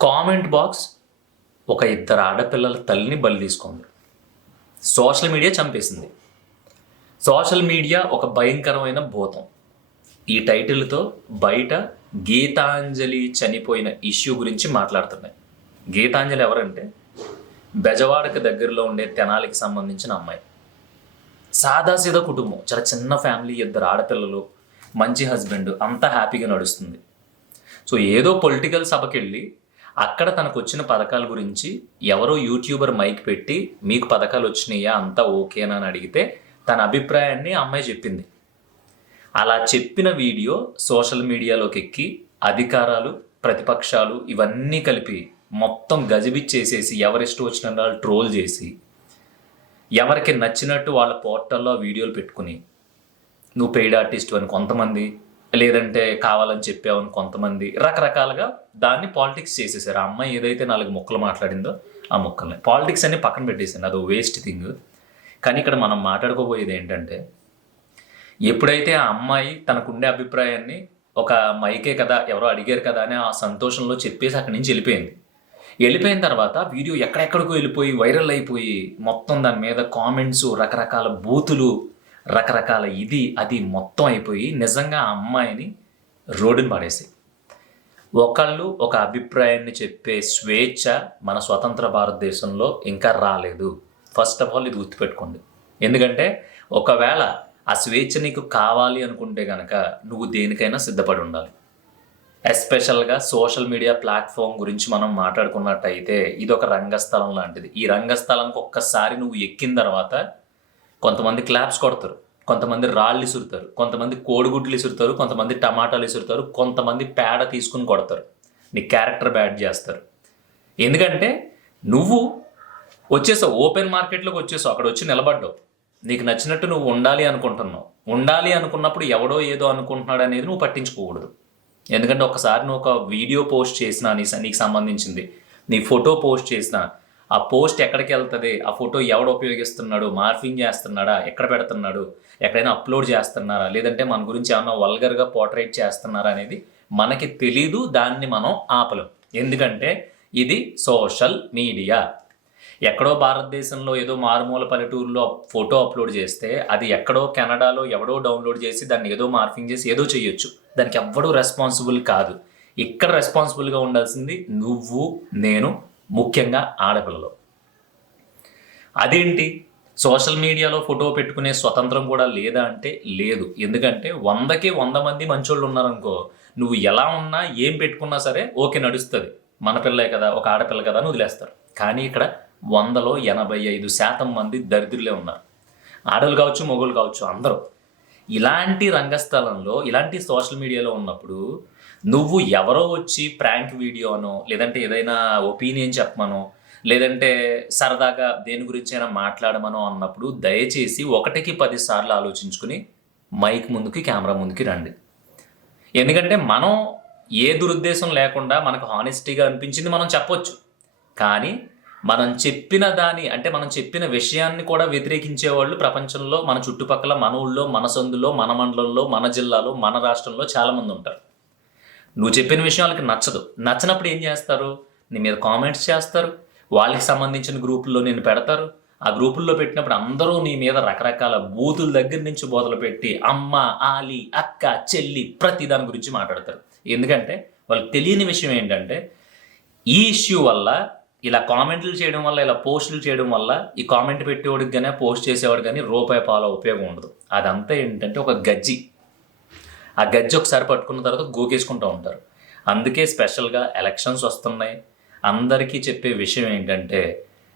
Comment box ఒక ఇద్దరు ఆడపిల్లల తల్లిని బలి తీసుకుంది. సోషల్ మీడియా చంపేసింది. సోషల్ మీడియా ఒక భయంకరమైన భూతం. ఈ టైటిల్తో బయట గీతాంజలి చనిపోయిన ఇష్యూ గురించి మాట్లాడుతున్నాయి. గీతాంజలి ఎవరంటే బెజవాడకి దగ్గరలో ఉండే తెనాలికి సంబంధించిన అమ్మాయి. సాదాసీదా కుటుంబం, చాలా చిన్న ఫ్యామిలీ, ఇద్దరు ఆడపిల్లలు, మంచి హస్బెండ్, అంతా హ్యాపీగా నడుస్తుంది. సో ఏదో పొలిటికల్ సభకి వెళ్ళి అక్కడ తనకు వచ్చిన పథకాల గురించి ఎవరో యూట్యూబర్ మైక్ పెట్టి మీకు పథకాలు వచ్చినాయా, అంతా ఓకేనా అని అడిగితే తన అభిప్రాయాన్ని ఆ అమ్మాయి చెప్పింది. అలా చెప్పిన వీడియో సోషల్ మీడియాలోకి ఎక్కి అధికారాలు, ప్రతిపక్షాలు ఇవన్నీ కలిపి మొత్తం గజిబిచ్చేసేసి ఎవరిష్టం వచ్చిన వాళ్ళు ట్రోల్ చేసి ఎవరికి నచ్చినట్టు వాళ్ళ పోర్టల్లో వీడియోలు పెట్టుకుని నువ్వు పెయిడ్ ఆర్టిస్ట్ అని కొంతమంది, లేదంటే కావాలని చెప్పావని కొంతమంది, రకరకాలుగా దాన్ని పాలిటిక్స్ చేసేసారు. ఆ అమ్మాయి ఏదైతే 4 ముక్కలు మాట్లాడిందో ఆ ముక్కల్ని పాలిటిక్స్ అన్ని పక్కన పెట్టేసాను, అది వేస్ట్ థింగ్. కానీ ఇక్కడ మనం మాట్లాడుకోబోయేది ఏంటంటే, ఎప్పుడైతే ఆ అమ్మాయి తనకుండే అభిప్రాయాన్ని ఒక మైకే కదా, ఎవరో అడిగారు కదా అని ఆ సంతోషంలో చెప్పేసి అక్కడి నుంచి వెళ్ళిపోయిన తర్వాత వీడియో ఎక్కడెక్కడికో వెళ్ళిపోయి వైరల్ అయిపోయి మొత్తం దాని మీద కామెంట్స్, రకరకాల బూతులు, రకరకాల ఇది అది మొత్తం అయిపోయి నిజంగా ఆ అమ్మాయిని రోడ్డుని పడేసి ఒకళ్ళు ఒక అభిప్రాయాన్ని చెప్పే స్వేచ్ఛ మన స్వతంత్ర భారతదేశంలో ఇంకా రాలేదు. ఫస్ట్ ఆఫ్ ఆల్ ఇది గుర్తుపెట్టుకోండి. ఎందుకంటే ఒకవేళ ఆ స్వేచ్ఛ నీకు కావాలి అనుకుంటే కనుక నువ్వు దేనికైనా సిద్ధపడి ఉండాలి. ఎస్పెషల్గా సోషల్ మీడియా ప్లాట్ఫామ్ గురించి మనం మాట్లాడుకున్నట్టయితే ఇది ఒక రంగస్థలం లాంటిది. ఈ రంగస్థలానికి ఒక్కసారి నువ్వు ఎక్కిన తర్వాత కొంతమంది క్లాప్స్ కొడతారు, కొంతమంది రాళ్ళు ఇసురుతారు, కొంతమంది కోడిగుడ్లు ఇసురుతారు, కొంతమంది టమాటాలు ఇసురుతారు, కొంతమంది పేడ తీసుకుని కొడతారు, నీ క్యారెక్టర్ బ్యాడ్ చేస్తారు. ఎందుకంటే నువ్వు వచ్చేసావు, ఓపెన్ మార్కెట్లోకి వచ్చేసావు, అక్కడ వచ్చి నిలబడ్డావు, నీకు నచ్చినట్టు నువ్వు ఉండాలి అనుకుంటున్నావు. ఉండాలి అనుకున్నప్పుడు ఎవడో ఏదో అనుకుంటున్నాడు అనేది నువ్వు పట్టించుకోకూడదు. ఎందుకంటే ఒకసారి నువ్వు ఒక వీడియో పోస్ట్ చేసినా నీకు సంబంధించింది, నీ ఫోటో పోస్ట్ చేసినా ఆ పోస్ట్ ఎక్కడికి వెళ్తుంది, ఆ ఫోటో ఎవడు ఉపయోగిస్తున్నాడు, మార్ఫింగ్ చేస్తున్నాడా, ఎక్కడ పెడుతున్నాడు, ఎక్కడైనా అప్లోడ్ చేస్తున్నారా, లేదంటే మన గురించి ఏమన్నా వల్గర్గా పోర్ట్రేట్ చేస్తున్నారా అనేది మనకి తెలీదు. దాన్ని మనం ఆపలేం. ఎందుకంటే ఇది సోషల్ మీడియా. ఎక్కడో భారతదేశంలో ఏదో మారుమూల పల్లెటూరులో ఫోటో అప్లోడ్ చేస్తే అది ఎక్కడో కెనడాలో ఎవడో డౌన్లోడ్ చేసి దాన్ని ఏదో మార్ఫింగ్ చేసి ఏదో చేయొచ్చు. దానికి ఎవ్వడూ రెస్పాన్సిబుల్ కాదు. ఇక్కడ రెస్పాన్సిబుల్గా ఉండాల్సింది నువ్వు, నేను, ముఖ్యంగా ఆడపిల్లలు. అదేంటి సోషల్ మీడియాలో ఫోటో పెట్టుకునే స్వతంత్రం కూడా లేదా అంటే లేదు. ఎందుకంటే 100కి 100 మంది మంచోళ్ళు ఉన్నారనుకో, నువ్వు ఎలా ఉన్నా ఏం పెట్టుకున్నా సరే ఓకే నడుస్తుంది, మన పిల్లే కదా, ఒక ఆడపిల్ల కదా అని వదిలేస్తారు. కానీ ఇక్కడ 100లో 85% మంది దరిద్రులే ఉన్నారు. ఆడలు కావచ్చు, మొగోళ్ళు కావచ్చు, అందరూ. ఇలాంటి రంగస్థలంలో, ఇలాంటి సోషల్ మీడియాలో ఉన్నప్పుడు నువ్వు ఎవరో వచ్చి ప్రాంక్ వీడియో అనో, లేదంటే ఏదైనా ఒపీనియన్ చెప్పమనో, లేదంటే సరదాగా దేని గురించైనా మాట్లాడమనో అన్నప్పుడు దయచేసి 1కి 10 సార్లు ఆలోచించుకుని మైక్ ముందుకి, కెమెరా ముందుకి రండి. ఎందుకంటే మనం ఏ దురుద్దేశం లేకుండా మనకు హానెస్టీగా అనిపించింది మనం చెప్పొచ్చు. కానీ మనం చెప్పిన మనం చెప్పిన విషయాన్ని కూడా వ్యతిరేకించే వాళ్ళు ప్రపంచంలో మన చుట్టుపక్కల, మన ఊళ్ళో, మన సందులో, మన మండలంలో, మన జిల్లాలో, మన రాష్ట్రంలో చాలామంది ఉంటారు. నువ్వు చెప్పిన విషయం వాళ్ళకి నచ్చదు. నచ్చినప్పుడు ఏం చేస్తారు, నీ మీద కామెంట్స్ చేస్తారు, వాళ్ళకి సంబంధించిన గ్రూపుల్లో నేను పెడతారు. ఆ గ్రూపుల్లో పెట్టినప్పుడు అందరూ నీ మీద రకరకాల బూతుల దగ్గర నుంచి బోధలు పెట్టి అమ్మ, ఆలి, అక్క, చెల్లి ప్రతి దాని గురించి మాట్లాడతారు. ఎందుకంటే వాళ్ళకి తెలియని విషయం ఏంటంటే ఈ ఇష్యూ వల్ల, ఇలా కామెంట్లు చేయడం వల్ల, ఇలా పోస్టులు చేయడం వల్ల ఈ కామెంట్ పెట్టేవాడికి కానీ పోస్ట్ చేసేవాడు కానీ రూపాయి పాల ఉపయోగం ఉండదు. అదంతా ఏంటంటే ఒక గజ్జి. ఆ గజ్జి ఒకసారి పట్టుకున్న తర్వాత గోకేసుకుంటూ ఉంటారు. అందుకే స్పెషల్గా ఎలక్షన్స్ వస్తున్నాయి. అందరికీ చెప్పే విషయం ఏంటంటే,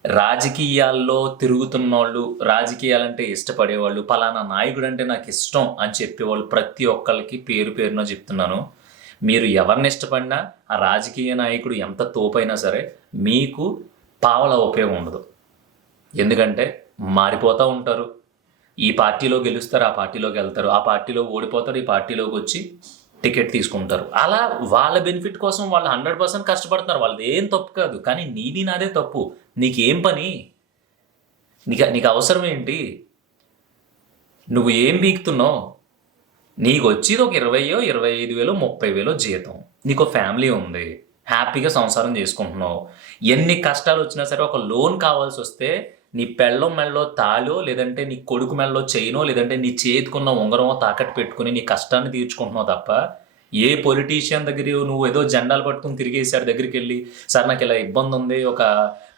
రాజకీయాల్లో తిరుగుతున్న వాళ్ళు, రాజకీయాలంటే ఇష్టపడేవాళ్ళు, పలానా నాయకుడు అంటే నాకు ఇష్టం అని చెప్పేవాళ్ళు ప్రతి ఒక్కరికి పేరు పేరున చెప్తున్నాను, మీరు ఎవరిని ఇష్టపడినా ఆ రాజకీయ నాయకుడు ఎంత తోపైనా సరే మీకు పావలా ఉపయోగం ఉండదు. ఎందుకంటే మారిపోతూ ఉంటారు. ఈ పార్టీలో గెలుస్తారు, ఆ పార్టీలోకి వెళ్తారు, ఆ పార్టీలో ఓడిపోతారు, ఈ పార్టీలోకి వచ్చి టికెట్ తీసుకుంటారు. అలా వాళ్ళ బెనిఫిట్ కోసం వాళ్ళు 100% కష్టపడుతున్నారు. వాళ్ళది ఏం తప్పు కాదు. కానీ నీది నాదే తప్పు. నీకేం పని, నీకు అవసరం ఏంటి, నువ్వు ఏం బీక్తున్నావు? నీకు వచ్చేది ఒక 20,000, 25,000, 30,000 జీతం. నీకు ఫ్యామిలీ ఉంది, హ్యాపీగా సంసారం చేసుకుంటున్నావు. ఎన్ని కష్టాలు వచ్చినా సరే ఒక లోన్ కావాల్సి వస్తే నీ పెళ్ళం మెళ్ళో తాళో, లేదంటే నీ కొడుకు మెళ్ళో చైనో, లేదంటే నీ చేతికున్న ఉంగరమో తాకట్టు పెట్టుకుని నీ కష్టాన్ని తీర్చుకుంటున్నావు తప్ప, ఏ పొలిటీషియన్ దగ్గర నువ్వు ఏదో జెండాలు పట్టుకుని తిరిగేసారి దగ్గరికి వెళ్ళి, సార్ నాకు ఇలా ఇబ్బంది ఉంది, ఒక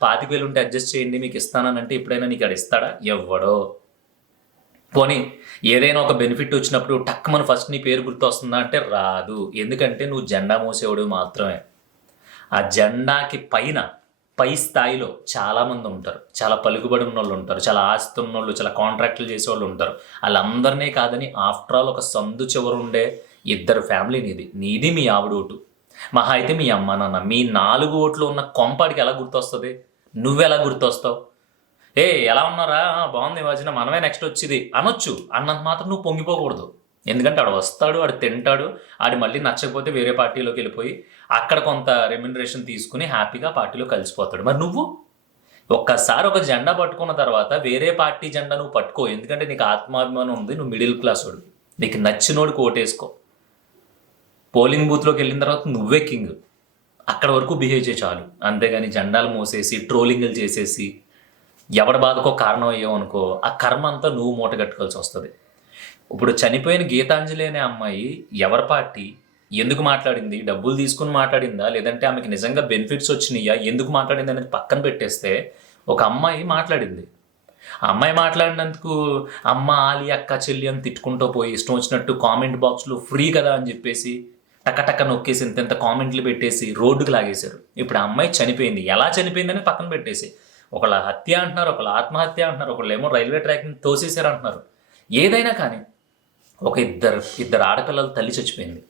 25,000 ఉంటే అడ్జస్ట్ చేయండి మీకు ఇస్తానంటే ఎప్పుడైనా నీకు అది ఇస్తాడా? ఎవ్వడో. పోనీ ఏదైనా ఒక బెనిఫిట్ వచ్చినప్పుడు టక్కుమని ఫస్ట్ నీ పేరు గుర్తు వస్తుందా అంటే రాదు. ఎందుకంటే నువ్వు జెండా మోసేవాడు మాత్రమే. ఆ జెండాకి పై స్థాయిలో చాలామంది ఉంటారు, చాలా పలుకుబడి ఉన్న వాళ్ళు ఉంటారు, చాలా ఆస్తి ఉన్న వాళ్ళు, చాలా కాంట్రాక్టులు చేసేవాళ్ళు ఉంటారు. వాళ్ళందరినీ కాదని ఆఫ్టర్ ఆల్ ఒక సందు చివరు ఉండే 2 ఫ్యామిలీ నీది మీ ఆవిడ ఓటు, మహా అయితే మీ అమ్మ నాన్న, మీ 4 ఓట్లు ఉన్న కొంపాడికి ఎలా గుర్తొస్తుంది? నువ్వెలా గుర్తొస్తావు? ఎలా ఉన్నారా, బాగుంది ఈ మధ్యన, మనమే నెక్స్ట్ వచ్చింది అనొచ్చు. అన్నంత మాత్రం నువ్వు పొంగిపోకూడదు. ఎందుకంటే ఆడు వస్తాడు, ఆడు తింటాడు, ఆడు మళ్ళీ నచ్చకపోతే వేరే పార్టీలోకి వెళ్ళిపోయి అక్కడ కొంత రెమ్యునరేషన్ తీసుకుని హ్యాపీగా పార్టీలో కలిసిపోతాడు. మరి నువ్వు ఒక్కసారి ఒక జెండా పట్టుకున్న తర్వాత వేరే పార్టీ జెండా నువ్వు పట్టుకో. ఎందుకంటే నీకు ఆత్మాభిమానం ఉంది, నువ్వు మిడిల్ క్లాస్ వాడు, నీకు నచ్చినోడికి ఓటేసుకో. పోలింగ్ బూత్లోకి వెళ్ళిన తర్వాత నువ్వే కింగ్, అక్కడ వరకు బిహేవ్ చేయ చాలు. అంతేగాని జెండాలు మోసేసి ట్రోలింగ్లు చేసేసి ఎవడి బాధకో కారణం అయ్యావు అనుకో, ఆ కర్మ అంతా నువ్వు మూట కట్టుకోవాల్సి వస్తుంది. ఇప్పుడు చనిపోయిన గీతాంజలి అనే అమ్మాయి ఎవరి పార్టీ, ఎందుకు మాట్లాడింది, డబ్బులు తీసుకుని మాట్లాడిందా, లేదంటే ఆమెకి నిజంగా బెనిఫిట్స్ వచ్చినాయా, ఎందుకు మాట్లాడింది అనేది పక్కన పెట్టేస్తే ఒక అమ్మాయి మాట్లాడింది. ఆ అమ్మాయి మాట్లాడినందుకు అమ్మ ఆలి అక్క చెల్లి అని తిట్టుకుంటూ పోయి ఇష్టం వచ్చినట్టు కామెంట్ బాక్స్లో ఫ్రీ కదా అని చెప్పేసి టక్క నొక్కేసి ఇంత కామెంట్లు పెట్టేసి రోడ్డుకు లాగేశారు. ఇప్పుడు ఆ అమ్మాయి చనిపోయింది, ఎలా చనిపోయిందని పక్కన పెట్టేసి ఒకళ్ళ హత్య అంటున్నారు, ఒకళ్ళ ఆత్మహత్య అంటున్నారు, ఒకళ్ళేమో రైల్వే ట్రాక్ని తోసేశారు అంటున్నారు. ఏదైనా కానీ ఒక ఇద్దరు ఆడపిల్లల తల్లి చచ్చిపోయింది.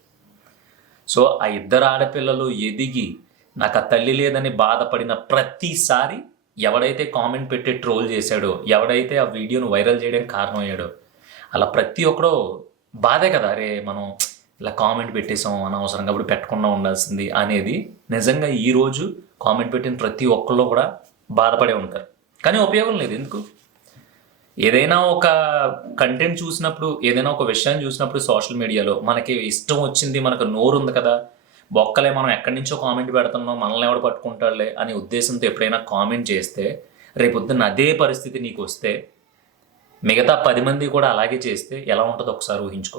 సో ఆ 2 ఆడపిల్లలు ఎదిగి నాకు ఆ తల్లి లేదని బాధపడిన ప్రతిసారి ఎవడైతే కామెంట్ పెట్టి ట్రోల్ చేశాడో, ఎవడైతే ఆ వీడియోను వైరల్ చేయడానికి కారణమయ్యాడో, అలా ప్రతి ఒక్కడో బాధే కదా, అరే మనం ఇలా కామెంట్ పెట్టేసాం అనవసరంగా, అప్పుడు పెట్టకుండా ఉండాల్సింది అనేది. నిజంగా ఈరోజు కామెంట్ పెట్టిన ప్రతి ఒక్కళ్ళు కూడా బాధపడే ఉంటారు, కానీ ఉపయోగం లేదు. ఎందుకు? ఏదైనా ఒక కంటెంట్ చూసినప్పుడు, ఏదైనా ఒక విషయాన్ని చూసినప్పుడు సోషల్ మీడియాలో మనకి ఇష్టం వచ్చింది, మనకు నోరు ఉంది కదా, బొక్కలే మనం ఎక్కడి నుంచో కామెంట్ పెడుతున్నాం, మనల్ని ఎవడు పట్టుకుంటాడులే అనే ఉద్దేశంతో ఎప్పుడైనా కామెంట్ చేస్తే, రేపొద్దున్న అదే పరిస్థితి నీకు వస్తే, మిగతా 10 మంది కూడా అలాగే చేస్తే ఎలా ఉంటుందో ఒకసారి ఊహించుకో.